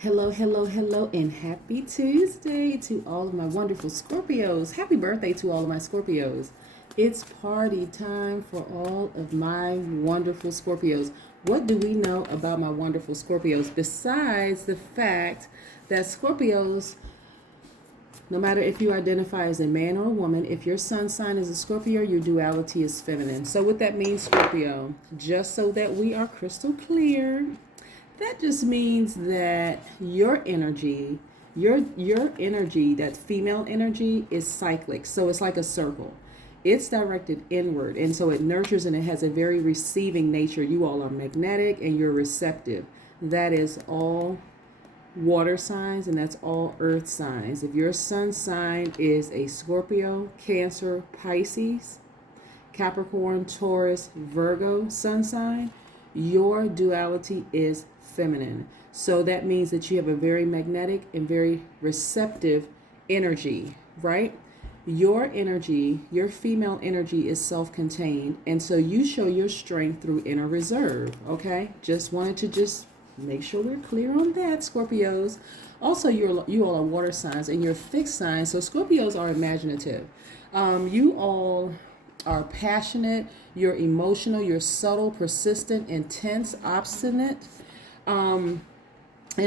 Hello, hello, hello, and happy Tuesday to all of my wonderful Scorpios. Happy birthday to all of my Scorpios. It's party time for all of my wonderful Scorpios. What do we know about my wonderful Scorpios besides the fact that Scorpios, no matter if you identify as a man or a woman, if your sun sign is a Scorpio, your duality is feminine. So what that means, Scorpio, just so that we are crystal clear, that just means that your energy, your energy, that female energy is cyclic. So it's like a circle. It's directed inward, and so it nurtures and it has a very receiving nature. You all are magnetic and you're receptive. That is all water signs and that's all earth signs. If your sun sign is a Scorpio, Cancer, Pisces, Capricorn, Taurus, Virgo sun sign, your duality is feminine. So that means that you have a very magnetic and very receptive energy, right? Your energy, your female energy is self-contained. And so you show your strength through inner reserve, okay? Just wanted to just make sure we're clear on that, Scorpios. Also, you all are water signs and you're fixed signs. So Scorpios are imaginative. You all are passionate, you're emotional, you're subtle, persistent, intense, obstinate, and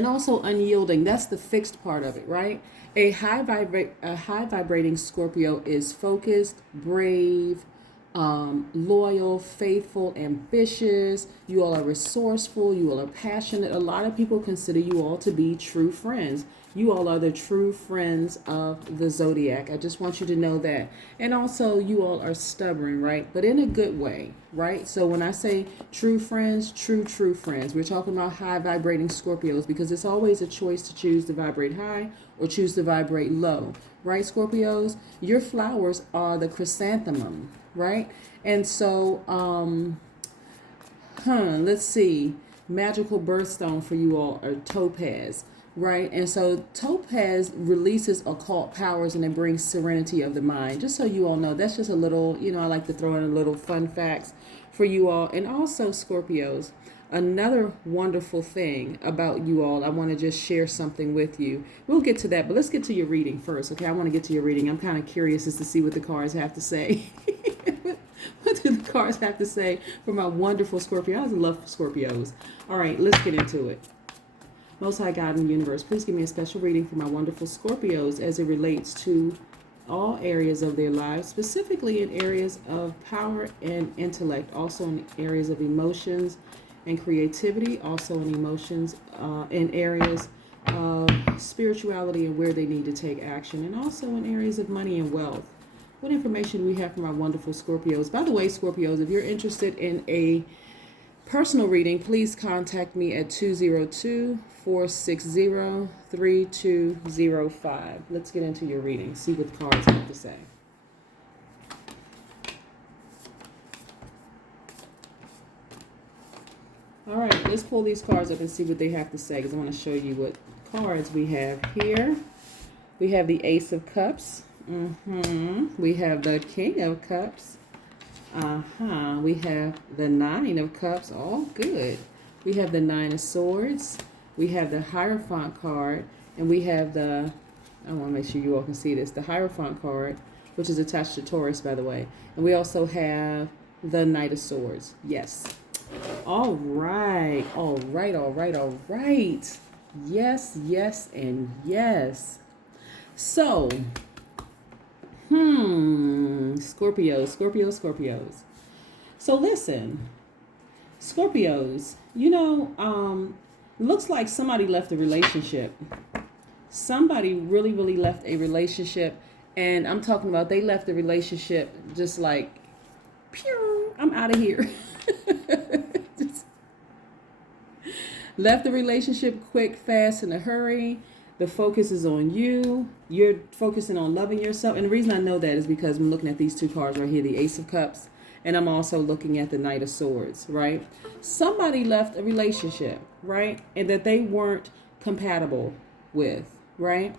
also unyielding. That's the fixed part of it, right? A high vibrating Scorpio is focused, brave, loyal, faithful, ambitious. You all are resourceful. You all are passionate. A lot of people consider you all to be true friends. You all are the true friends of the Zodiac. I just want you to know that. And also, you all are stubborn, right? But in a good way, right? So when I say true friends, true friends, we're talking about high vibrating Scorpios because it's always a choice to choose to vibrate high or choose to vibrate low, right, Scorpios? Your flowers are the chrysanthemum, right? And so, let's see. Magical birthstone for you all are topaz, right? And so topaz releases occult powers and it brings serenity of the mind. Just so you all know, that's just a little, I like to throw in a little fun facts for you all. And also Scorpios, another wonderful thing about you all, I want to just share something with you. We'll get to that, but let's get to your reading first, okay? I want to get to your reading. I'm kind of curious as to see what the cards have to say. What do the cards have to say for my wonderful Scorpio? I love Scorpios. All right, let's get into it. Most High God in the universe, please give me a special reading for my wonderful Scorpios as it relates to all areas of their lives, specifically in areas of power and intellect, also in areas of emotions and creativity, also in emotions, in areas of spirituality and where they need to take action, and also in areas of money and wealth. What information do we have from our wonderful Scorpios? By the way, Scorpios, if you're interested in a personal reading, please contact me at 202-460-3205. Let's get into your reading, see what the cards have to say. All right, let's pull these cards up and see what they have to say because I want to show you what cards we have here. We have the Ace of Cups. We have the King of Cups. We have the Nine of Cups. All good. We have the Nine of Swords. We have the Hierophant card. And we have the, I want to make sure you all can see this, the Hierophant card, which is attached to Taurus, by the way. And we also have the Knight of Swords. Yes. All right. All right. All right. All right. Yes, yes, and yes. So, Scorpios. So listen, Scorpios, looks like somebody left a relationship. Somebody really, really left a relationship. And I'm talking about they left the relationship just like, pew, I'm out of here. Left the relationship quick, fast, in a hurry. The focus is on you. You're focusing on loving yourself. And the reason I know that is because I'm looking at these two cards right here, the Ace of Cups, and I'm also looking at the Knight of Swords, right? Somebody left a relationship, right? And that they weren't compatible with, right?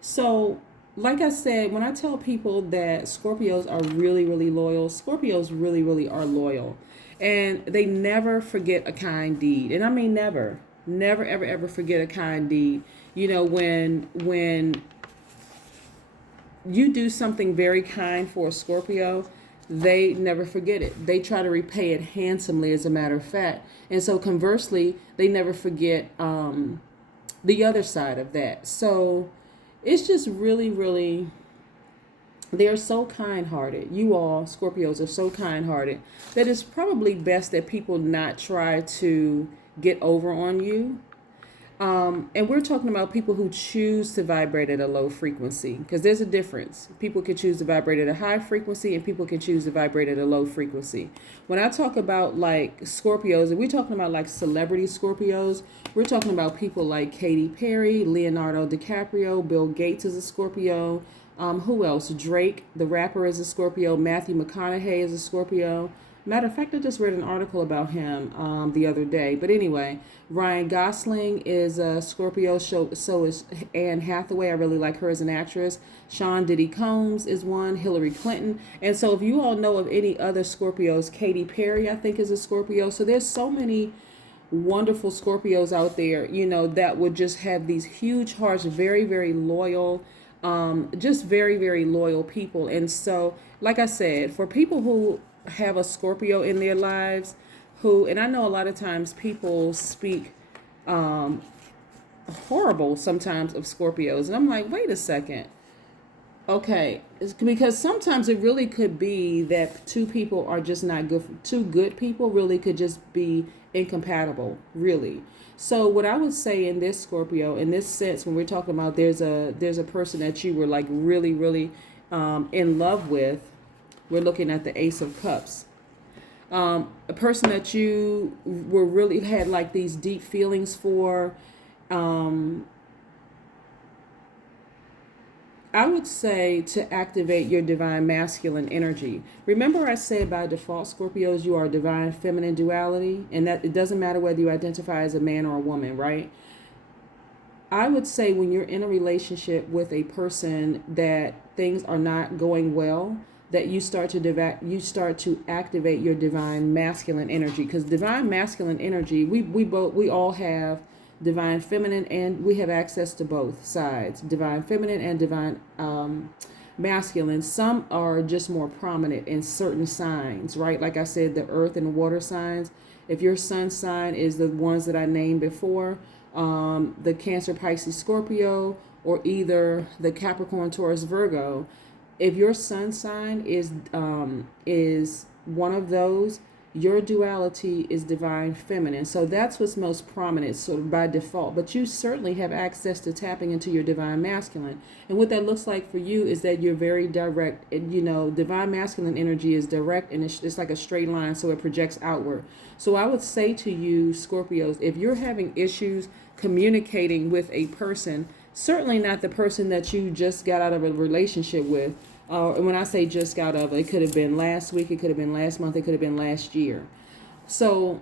So, like I said, when I tell people that Scorpios are really, really loyal, Scorpios really, really are loyal. And they never forget a kind deed. And I mean never. Never, ever, ever forget a kind deed. You know, when you do something very kind for a Scorpio, they never forget it. They try to repay it handsomely, as a matter of fact. And so conversely, they never forget the other side of that. So it's just really, really, they're so kind-hearted. You all, Scorpios, are so kind-hearted that it's probably best that people not try to get over on you. And we're talking about people who choose to vibrate at a low frequency, because there's a difference. People can choose to vibrate at a high frequency, and people can choose to vibrate at a low frequency. When I talk about like Scorpios, and we're talking about like celebrity Scorpios, we're talking about people like Katy Perry, Leonardo DiCaprio, Bill Gates is a Scorpio. Who else? Drake, the rapper, is a Scorpio. Matthew McConaughey is a Scorpio. Matter of fact, I just read an article about him the other day. But anyway, Ryan Gosling is a Scorpio. So is Anne Hathaway. I really like her as an actress. Sean Diddy Combs is one. Hillary Clinton. And so if you all know of any other Scorpios, Katy Perry, I think, is a Scorpio. So there's so many wonderful Scorpios out there, you know, that would just have these huge hearts, very, very loyal, just very, very loyal people. And so, like I said, for people who have a Scorpio in their lives, who, and I know a lot of times people speak horrible sometimes of Scorpios, and I'm like, wait a second. Okay, it's because sometimes it really could be that two people are just not good. Two good people really could just be incompatible, really. So what I would say in this Scorpio, in this sense, when we're talking about there's a person that you were like really, really in love with, we're looking at the Ace of Cups. A person that you were really had like these deep feelings for. I would say to activate your divine masculine energy. Remember I said by default, Scorpios, you are divine feminine duality, and that it doesn't matter whether you identify as a man or a woman, right? I would say when you're in a relationship with a person that things are not going well, that you start to activate your divine masculine energy, because divine masculine energy, we all have divine feminine, and we have access to both sides, divine feminine and divine masculine. Some are just more prominent in certain signs, right? Like I said, the earth and water signs. If your sun sign is the ones that I named before, the Cancer, Pisces, Scorpio, or either the Capricorn, Taurus, Virgo, if your sun sign is one of those, your duality is divine feminine. So that's what's most prominent, sort of by default. But you certainly have access to tapping into your divine masculine. And what that looks like for you is that you're very direct. And, you know, divine masculine energy is direct, and it's like a straight line, so it projects outward. So I would say to you, Scorpios, if you're having issues communicating with a person, certainly not the person that you just got out of a relationship with. And when I say just got out of it could have been last week, it could have been last month, it could have been last year. So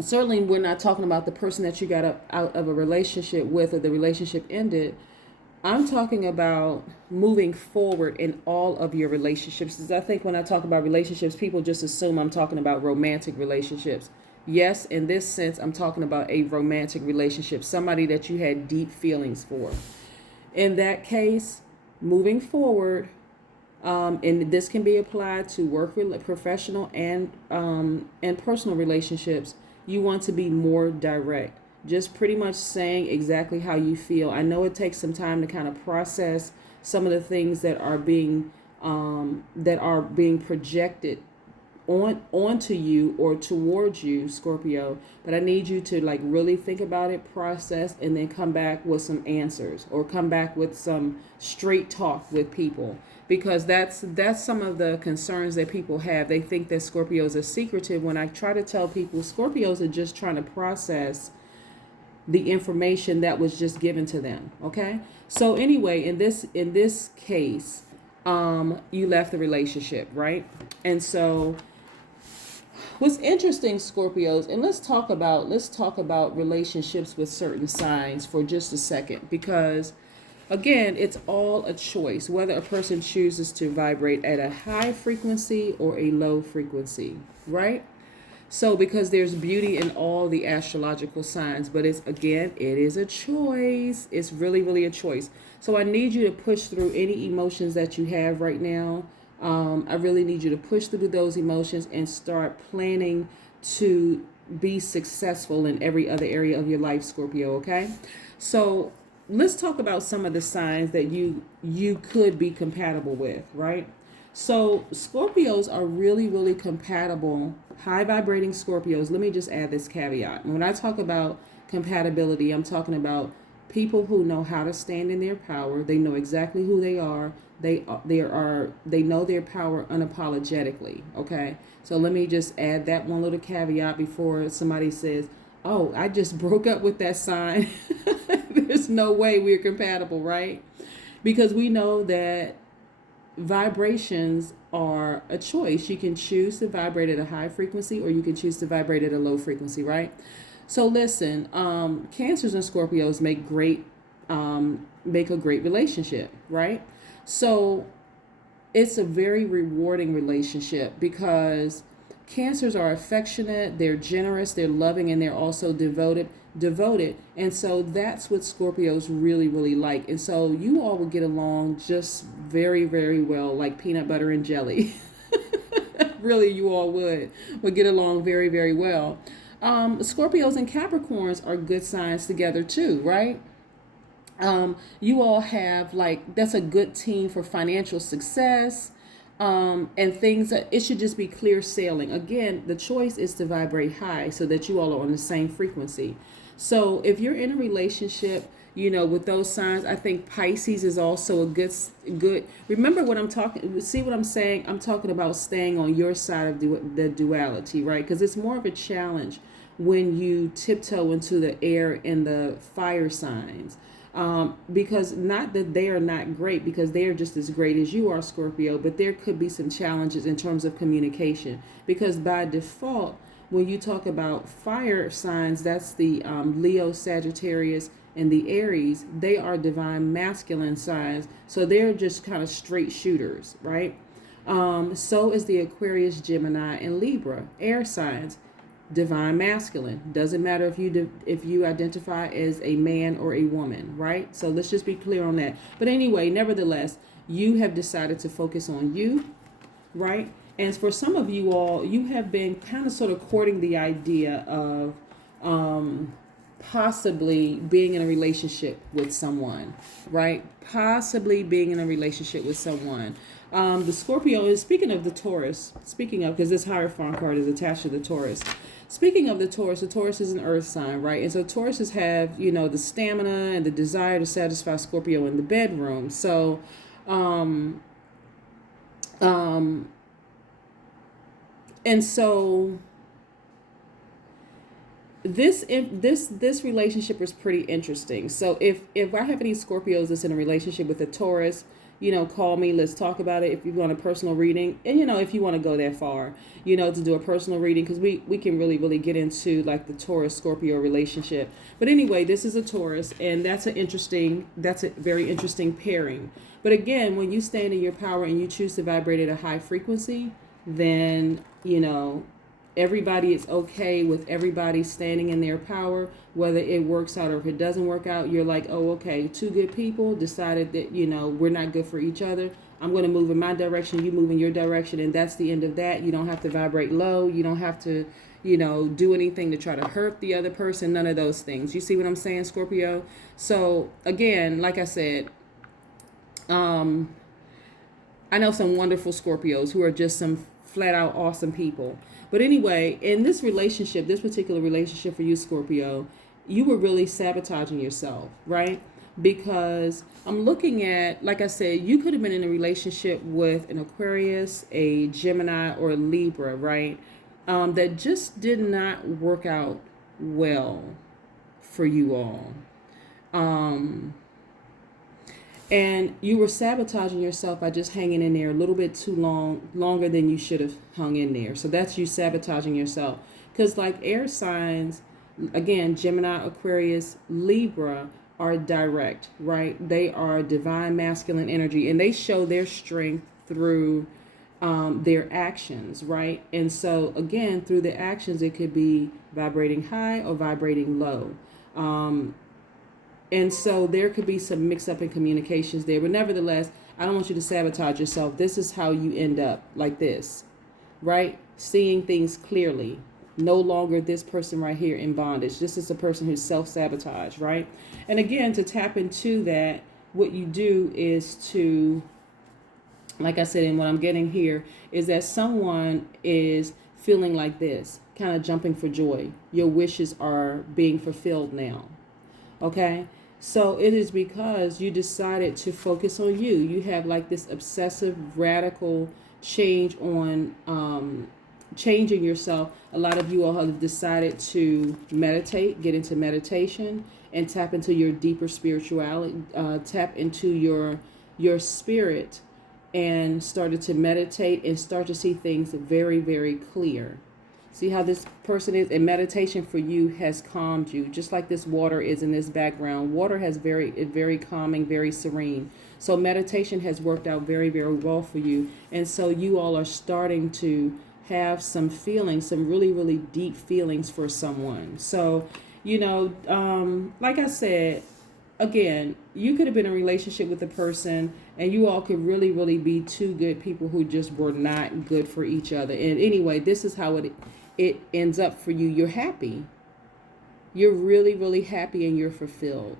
certainly we're not talking about the person that you got out of a relationship with, or the relationship ended. I'm talking about moving forward in all of your relationships. Because I think when I talk about relationships, people just assume I'm talking about romantic relationships. Yes, in this sense, I'm talking about a romantic relationship, somebody that you had deep feelings for. In that case, moving forward, and this can be applied to work, professional, and personal relationships, you want to be more direct. Just pretty much saying exactly how you feel. I know it takes some time to kind of process some of the things that are being projected onto you or towards you, Scorpio, but I need you to like really think about it, process, and then come back with some answers, or come back with some straight talk with people, because that's some of the concerns that people have. They think that Scorpios are secretive. When I try to tell people, Scorpios are just trying to process the information that was just given to them. Okay, so anyway, in this case, you left the relationship, right? And so what's interesting, Scorpios, and let's talk about relationships with certain signs for just a second, because again, it's all a choice whether a person chooses to vibrate at a high frequency or a low frequency, right? So because there's beauty in all the astrological signs, but it's, again, it is a choice. It's really, really a choice. So I need you to push through any emotions that you have right now. I really need you to push through those emotions and start planning to be successful in every other area of your life, Scorpio, okay? So let's talk about some of the signs that you could be compatible with, right? So Scorpios are really, really compatible. High vibrating Scorpios. Let me just add this caveat. When I talk about compatibility, I'm talking about people who know how to stand in their power. They know exactly who they are. They know their power unapologetically. Okay. So let me just add that one little caveat before somebody says, "Oh, I just broke up with that sign." There's no way we're compatible, right? Because we know that vibrations are a choice. You can choose to vibrate at a high frequency or you can choose to vibrate at a low frequency, right? So listen, Cancers and Scorpios make a great relationship, right? So it's a very rewarding relationship because Cancers are affectionate, they're generous, they're loving, and they're also devoted. And so that's what Scorpios really, really like. And so you all will get along just very, very well, like peanut butter and jelly. Really, you all would get along very, very well. Scorpios and Capricorns are good signs together too, right? You all have, like, that's a good team for financial success, and things that it should just be clear sailing. Again, the choice is to vibrate high so that you all are on the same frequency. So if you're in a relationship, with those signs, I think Pisces is also a good. Remember what I'm talking. See what I'm saying? I'm talking about staying on your side of the duality, right? Because it's more of a challenge when you tiptoe into the air and the fire signs. Because not that they are not great, because they are just as great as you are, Scorpio, but there could be some challenges in terms of communication. Because by default, when you talk about fire signs, that's the Leo, Sagittarius, and the Aries. They are divine masculine signs, so they're just kind of straight shooters, right? So is the Aquarius, Gemini, and Libra, air signs, divine masculine. Doesn't matter if you identify as a man or a woman, right? So let's just be clear on that. But anyway, nevertheless, you have decided to focus on you, right? And for some of you all, you have been kind of sort of courting the idea of possibly being in a relationship with someone, right? Possibly being in a relationship with someone. The Scorpio is, speaking of the Taurus, because this Hierophant card is attached to the Taurus. Speaking of the Taurus is an earth sign, right? And so Tauruses have, the stamina and the desire to satisfy Scorpio in the bedroom. So, and so this relationship is pretty interesting. So if I have any Scorpios that's in a relationship with a Taurus, call me. Let's talk about it. If you want a personal reading, and if you want to go that far, to do a personal reading, because we can really, really get into like the Taurus Scorpio relationship. But anyway, this is a Taurus, and that's a very interesting pairing. But again, when you stand in your power and you choose to vibrate at a high frequency, then everybody is okay with everybody standing in their power, whether it works out or if it doesn't work out. You're like, oh, okay, two good people decided that, we're not good for each other. I'm going to move in my direction, you move in your direction, and that's the end of that. You don't have to vibrate low. You don't have to, do anything to try to hurt the other person. None of those things. You see what I'm saying, Scorpio? So again, like I said, I know some wonderful Scorpios who are just some flat out awesome people. But anyway, in this particular relationship for you, Scorpio, you were really sabotaging yourself, right? Because I'm looking at, like I said, you could have been in a relationship with an Aquarius, a Gemini, or a Libra, right? That just did not work out well for you all. And you were sabotaging yourself by just hanging in there a little bit too longer than you should have hung in there. So that's you sabotaging yourself. Because like air signs, again, Gemini, Aquarius, Libra are direct, right? They are divine masculine energy, and they show their strength through their actions, right? And so again, through the actions, it could be vibrating high or vibrating low. And so there could be some mix up in communications there. But nevertheless, I don't want you to sabotage yourself. This is how you end up like this, right? Seeing things clearly. No longer this person right here in bondage. This is a person who's self-sabotage, right? And again, to tap into that, what you do is to, like I said, and what I'm getting here is that someone is feeling like this, kind of jumping for joy. Your wishes are being fulfilled now. Okay? So it is because you decided to focus on you. You have like this obsessive, radical change on changing yourself. A lot of you all have decided to meditate, get into meditation, and tap into your deeper spirituality, tap into your spirit, and started to meditate and start to see things very, very clear. See how this person is? And meditation for you has calmed you, just like this water is in this background. Water has very calming, very serene. So meditation has worked out very, very well for you. And so you all are starting to have some feelings, some really, really deep feelings for someone. So, like I said, again, you could have been in a relationship with a person and you all could really, really be two good people who just were not good for each other. And anyway, this is how it ends up for you. You're happy. You're really, really happy and you're fulfilled,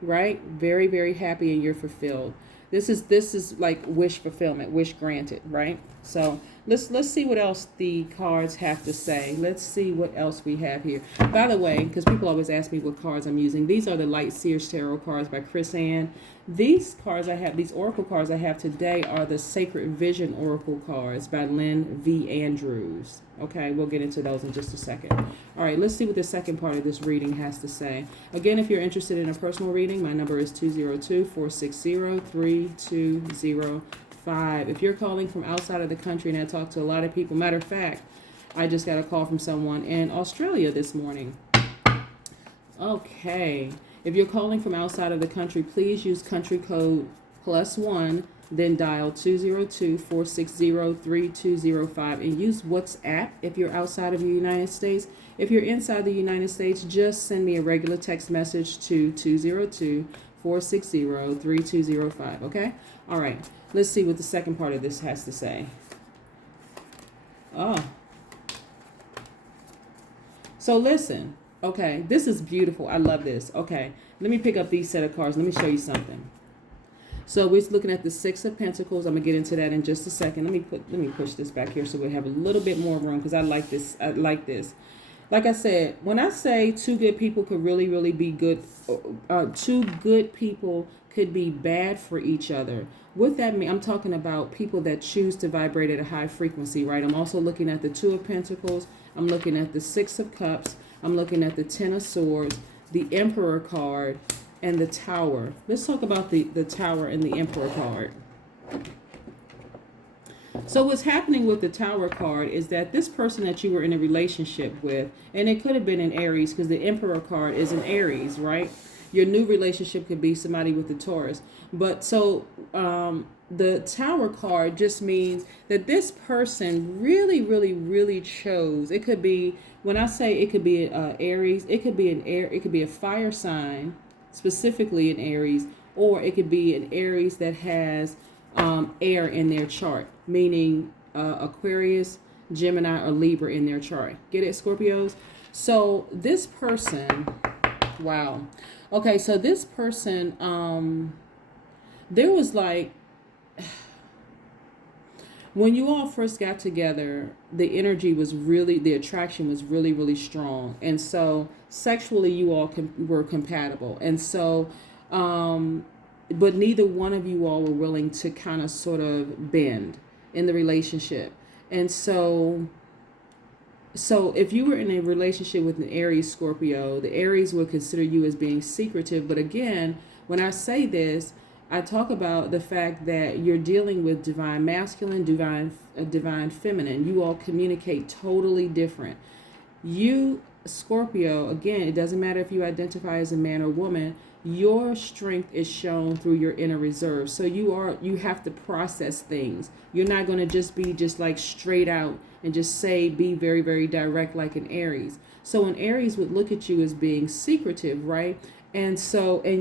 right? Very, very happy and you're fulfilled. This is like wish fulfillment, wish granted, right? So let's see what else the cards have to say. Let's see what else we have here. By the way, because people always ask me what cards I'm using, these are the Light Seers Tarot cards by Chris Ann. These cards I have, these oracle cards I have today are the Sacred Vision Oracle cards by Lynn V. Andrews. Okay, we'll get into those in just a second. All right, let's see what the second part of this reading has to say. Again, if you're interested in a personal reading, my number is 202-460-3205. If you're calling from outside of the country, and I talk to a lot of people, matter of fact, I just got a call from someone in Australia this morning. Okay. If you're calling from outside of the country, please use country code +1, then dial 202-460-3205 and use WhatsApp if you're outside of the United States. If you're inside the United States, just send me a regular text message to 202-460-3205, okay? All right, let's see what the second part of this has to say. Oh. So listen. Okay, this is beautiful. I love this. Okay, let me pick up these set of cards. Let me show you something. So we're looking at the Six of Pentacles. I'm gonna get into that in just a second. Let me push this back here so we have a little bit more room because I like this. I like this. Like I said, when I say two good people could really, really be good, two good people could be bad for each other. What that means, I'm talking about people that choose to vibrate at a high frequency, right? I'm also looking at the Two of Pentacles. I'm looking at the Six of Cups. I'm looking at the Ten of Swords, the Emperor card, and the Tower. Let's talk about the Tower and the Emperor card. So what's happening with the Tower card is that this person that you were in a relationship with, and it could have been an Aries because the Emperor card is an Aries, right? Your new relationship could be somebody with the Taurus. But so the Tower card just means that this person really, really, really chose. It could be, when I say it could be Aries, it could be it could be a fire sign, specifically an Aries, or it could be an Aries that has air in their chart, meaning Aquarius, Gemini, or Libra in their chart. Get it, Scorpios? So this person, wow. Okay, so this person, there was like, when you all first got together, the energy was really, the attraction was really, really strong. And so sexually, you all were compatible. And so, but neither one of you all were willing to kind of sort of bend in the relationship. And so if you were in a relationship with an Aries Scorpio, the Aries would consider you as being secretive. But again, when I say this, I talk about the fact that you're dealing with divine masculine, divine feminine. You all communicate totally different. You, Scorpio, again, it doesn't matter if you identify as a man or woman, your strength is shown through your inner reserve. So you have to process things. You're not going to just be just like straight out and just be very, very direct like an Aries. So an Aries would look at you as being secretive, right? And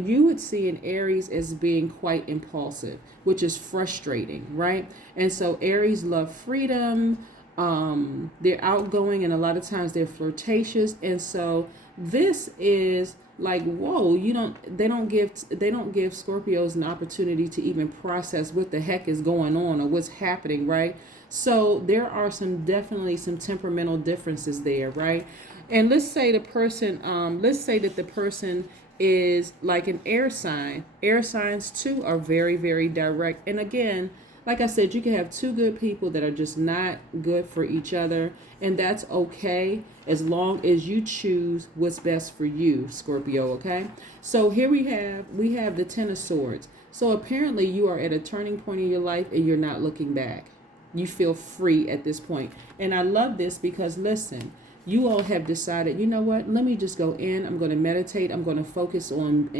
you would see an Aries as being quite impulsive, which is frustrating, right? And so Aries love freedom. They're outgoing, and a lot of times they're flirtatious. And so this is like, whoa, they don't give Scorpios an opportunity to even process what the heck is going on or what's happening, right? So there are definitely some temperamental differences there, right? And let's say that the person is like an air sign. Air signs too are very, very direct. And again, like I said, you can have two good people that are just not good for each other, and that's okay as long as you choose what's best for you, Scorpio, okay? So here we have the Ten of Swords. So apparently you are at a turning point in your life and you're not looking back. You feel free at this point. And I love this because, listen, you all have decided, you know what, let me just go in. I'm going to meditate. I'm going to focus on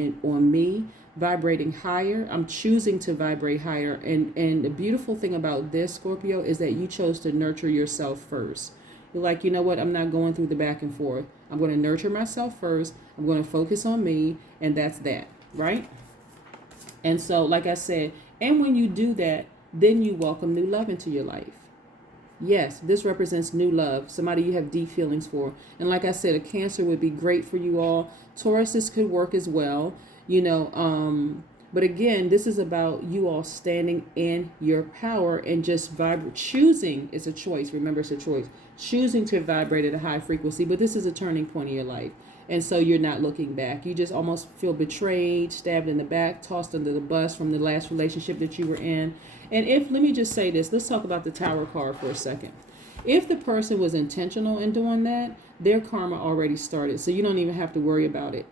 me, vibrating higher. I'm choosing to vibrate higher. And the beautiful thing about this, Scorpio, is that you chose to nurture yourself first. You're like, you know what, I'm not going through the back and forth. I'm going to nurture myself first. I'm going to focus on me. And that's that, right? And so, like I said, and when you do that, then you welcome new love into your life. Yes, this represents new love, somebody you have deep feelings for. And like I said, a Cancer would be great for you all. Taurus, this could work as well, but again, this is about you all standing in your power and just choosing. It's a choice. Remember, it's a choice. Choosing to vibrate at a high frequency, but this is a turning point in your life. And so you're not looking back. You just almost feel betrayed, stabbed in the back, tossed under the bus from the last relationship that you were in. And let me just say this, let's talk about the Tower card for a second. If the person was intentional in doing that, their karma already started. So you don't even have to worry about it.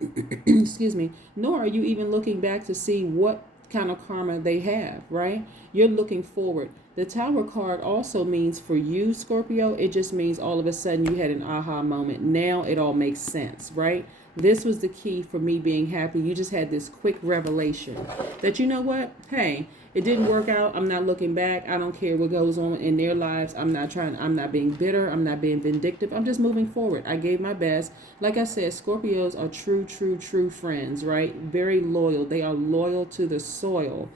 Excuse me. Nor are you even looking back to see what kind of karma they have, right? You're looking forward. The Tower card also means for you, Scorpio, it just means all of a sudden you had an aha moment. Now it all makes sense, right? This was the key for me being happy. You just had this quick revelation that, you know what? Hey, it didn't work out. I'm not looking back. I don't care what goes on in their lives. I'm not being bitter. I'm not being vindictive. I'm just moving forward. I gave my best. Like I said, Scorpios are true, true, true friends, right? Very loyal. They are loyal to the soil.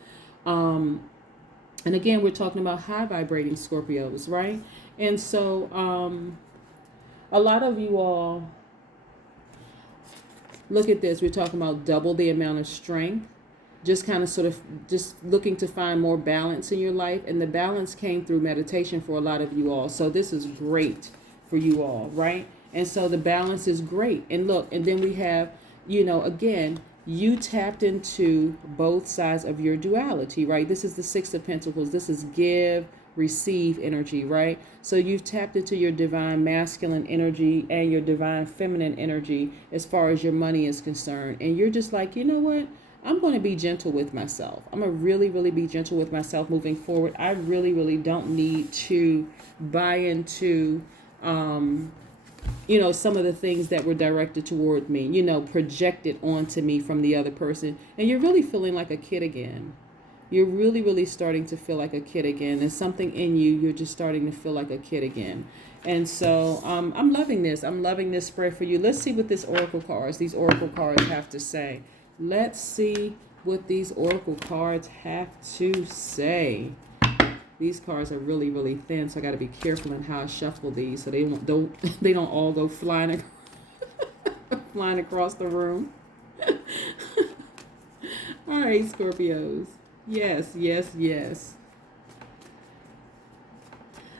And again, we're talking about high vibrating Scorpios, right? And so a lot of you all, look at this. We're talking about double the amount of strength. Just kind of sort of just looking to find more balance in your life. And the balance came through meditation for a lot of you all. So this is great for you all, right? And so the balance is great. And look, and then we have, again, you tapped into both sides of your duality, right? This is the Six of Pentacles. This is give, receive energy, right? So you've tapped into your divine masculine energy and your divine feminine energy as far as your money is concerned. And you're just like, you know what? I'm going to be gentle with myself. I'm going to really, really be gentle with myself moving forward. I really, really don't need to buy into, some of the things that were directed toward me, projected onto me from the other person. And you're really feeling like a kid again. You're really, really starting to feel like a kid again. There's something in you. You're just starting to feel like a kid again. And so I'm loving this. I'm loving this spread for you. Let's see what these oracle cards have to say. Let's see what these oracle cards have to say. These cards are really, really thin, so I got to be careful in how I shuffle these so they don't all go flying flying across the room. All right, Scorpios. Yes, yes, yes.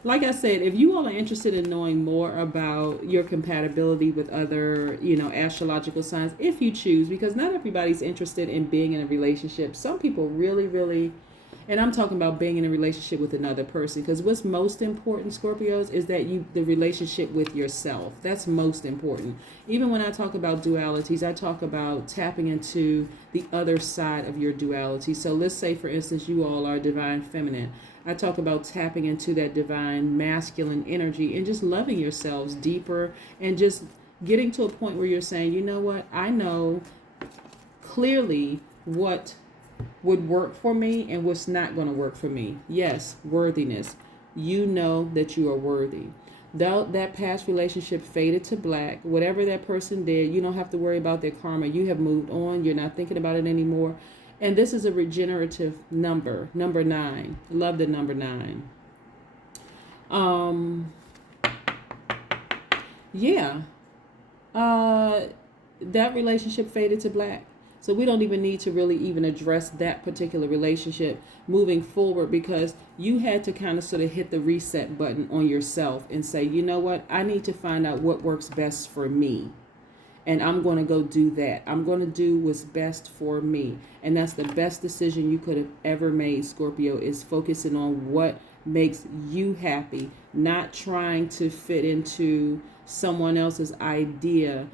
Like I said, if you all are interested in knowing more about your compatibility with other, astrological signs, if you choose, because not everybody's interested in being in a relationship. Some people really, really, and I'm talking about being in a relationship with another person, because what's most important, Scorpios, is that the relationship with yourself. That's most important. Even when I talk about dualities, I talk about tapping into the other side of your duality. So let's say, for instance, you all are divine feminine. I talk about tapping into that divine masculine energy and just loving yourselves deeper and just getting to a point where you're saying, you know what, I know clearly what would work for me and what's not going to work for me. Yes, worthiness. You know that you are worthy. Though that past relationship faded to black, whatever that person did, you don't have to worry about their karma. You have moved on. You're not thinking about it anymore. And this is a regenerative number, number 9. Love the number 9. Yeah. That relationship faded to black. So we don't even need to really even address that particular relationship moving forward, because you had to kind of sort of hit the reset button on yourself and say, you know what, I need to find out what works best for me. And I'm going to go do that. I'm going to do what's best for me. And that's the best decision you could have ever made, Scorpio, is focusing on what makes you happy, not trying to fit into someone else's idea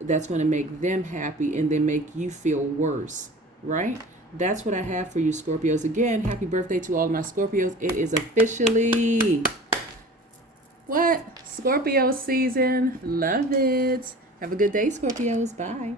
that's going to make them happy and then make you feel worse, right? That's what I have for you, Scorpios. Again, happy birthday to all of my Scorpios. It is officially Scorpio season. Love it. Have a good day, Scorpios. Bye.